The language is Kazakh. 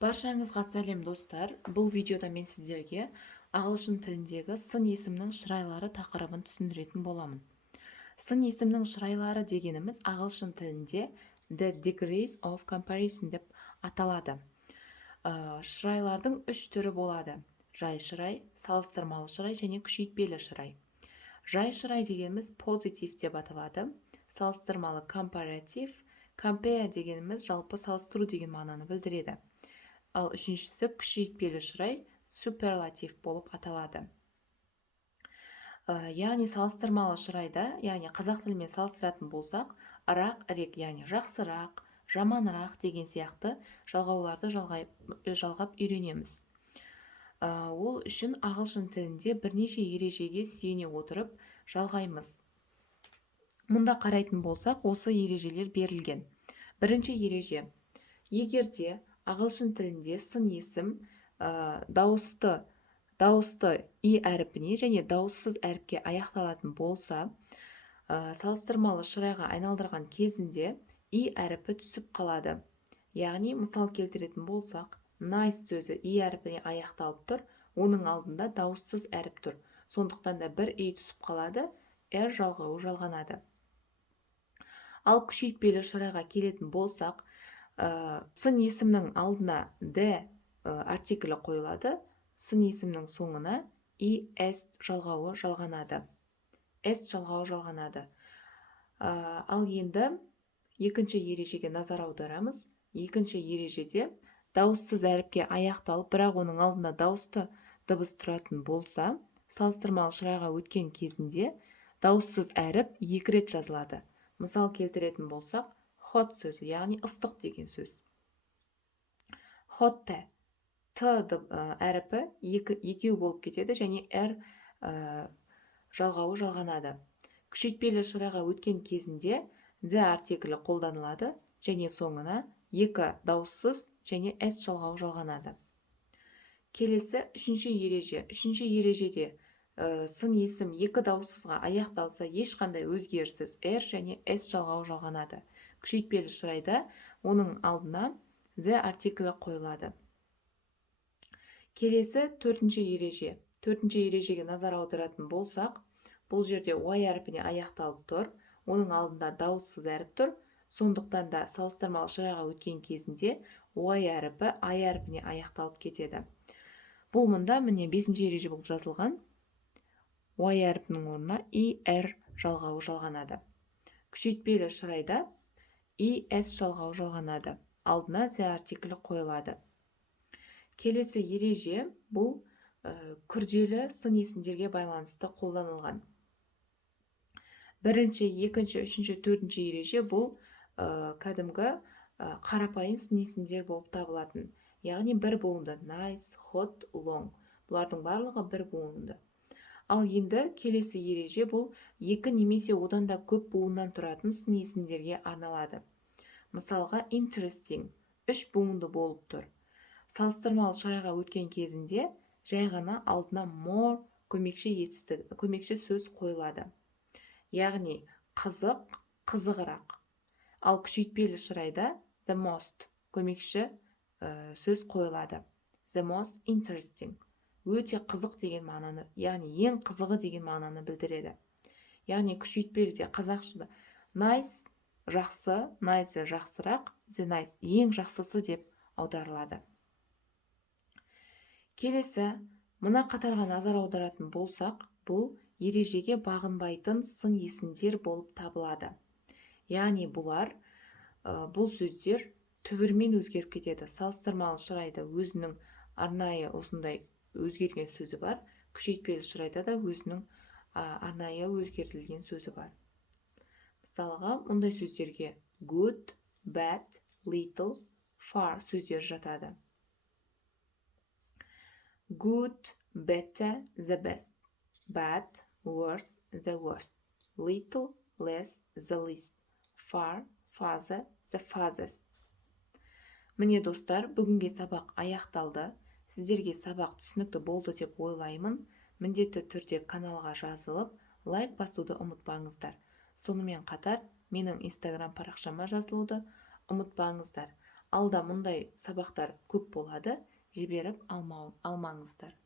Баршаңызға сәлем достар. Бұл видеода мен сіздерге ағылшын тіліндегі сын есімнің шырайлары тақырыбын түсіндіретін боламын. Сын есімнің шырайлары дегеніміз ағылшын тілінде the degrees of comparison деп аталады. Шырайлардың үш түрі болады: жай шырай, салыстырмалы шырай және күшейтпелі шырай. Жай шырай дегеніміз positive деп аталады. Салыстырмалы comparative, compare дегеніміз жалпы салыстыру деген мағынаны білдіреді. Ал үшіншісі күшейтпелі шырай суперлатив болып аталады. Яғни салыстырмалы шырайда, яғни қазақ тілімен салыстыратын болсақ, рақ-рек, яғни жақсырақ, жаманырақ деген сияқты жалғауларды жалғап үйренеміз. Ол үшін ағылшын тілінде бірнеше ережеге сүйене отырып жалғаймыз. Мұнда қарайтын болсақ, осы ережелер берілген. Бірінші ереже: егерде ағылшын тілінде сын есім дауысты и әріпіне және дауыссыз әріпке аяқталатын болса, салыстырмалы шырайға айналдырған кезінде и әріпі түсіп қалады. Яғни, мысал келтіретін болсақ, nice сөзі и әріпіне аяқталып тұр, оның алдында дауыссыз әріп тұр. Сондықтан да бір и түсіп қалады, r жалғауы жалғанады. Ал күшейтпелі шырайға келетін болсақ, сын есімнің алдына d артиклі қойылады, сын есімнің соңына s жалғауы жалғанады. Ал енді екінші ережеге назар аударамыз. Екінші ережеде дауыссыз әріпке аяқталып, бірақ оның алдында дауысты дыбыс тұратын болса, салыстырмалы шырайға өткен кезінде дауыссыз әріп екі рет жазылады. Мысал келтіретін болсақ, hot сөзі, яғни ыстық деген сөз. Hot т әріпі екеу болып кетеді және r жалғауы жалғанады. Күшейтпелі шырайға өткен кезінде d артиклі қолданылады және соңына екі дауыссыз және s жалғауы жалғанады. Келесі үшінші ереже. Үшінші ережеде сын есім екі дауыссызға аяқталса, ешқандай өзгеріссіз r және s жалғауы жалғанады. Күшейтпелі шырайда оның алдына the артиклі қойылады. Келесі төртінші ереже. Төртінші ережеге назар аударатын болсақ, бұл жерде y әріпіне аяқталып тұр, оның алдында дауыссыз әріп тұр, сондықтан да салыстырмалы шырайға өткен кезінде y әріпі i әріпіне аяқталып кетеді. Бұл мұнда міне 5-ші ереже болып жазылған. Y әріпінің орнына r жалғауы жалғанады. Күшейтпелі шырайда s жалғауы жалғанады. Алдына the артиклі қойылады. Келесі ереже бұл күрделі сын есімдерге байланысты қолданылған. Бірінші, екінші, үшінші, төртінші ереже бұл кәдімгі қарапайым сын есімдер болып табылатын. Яғни бір буынды: nice, hot, long. Бұлардың барлығы бір буынды. Ал енді келесі ереже бұл екі немесе одан да көп буыннан тұратын сын есімдерге арналады. Мысалға, interesting үш буынды болып тұр. Салыстырмалы шырайға өткен кезінде жай ғана алдына more көмекші сөз қойылады. Яғни қызық, қызығырақ. Ал күшейтпелі шырайда the most көмекші сөз қойылады. The most interesting өте қызық деген мағынаны, яғни ең қызығы деген мағынаны білдіреді. Яғни күшейтпеліде қазақшада nice жақсы, nice жақсырақ, the nice ең жақсысы деп аударылады. Келесі, мына қатарға назар аударатын болсақ, бұл ережеге бағынбайтын сын есімдер болып табылады. Яғни бұл сөздер түбірмен өзгеріп кетеді. Салыстырмалы шырайда өзінің арнайы осындай өзгерген сөзі бар, күшейтпелі шырайда да өзінің арнайы өзгертілген сөзі бар. Мысалға, мұндай сөздерге good, bad, little, far сөздер жатады. Good, better, the best. Bad, worse, the worst. Little, less, the least. Far, farther, the farthest. Міне достар, бүгінге сабақ аяқталды. Сіздерге сабақ түсінікті болды деп ойлаймын. Міндетті түрде каналға жазылып, лайк басуды ұмытпаңыздар. Сонымен қатар, менің Instagram парақшама жазылуды ұмытпаңыздар. алда мұндай сабақтар көп болады, жіберіп алмаңыздар.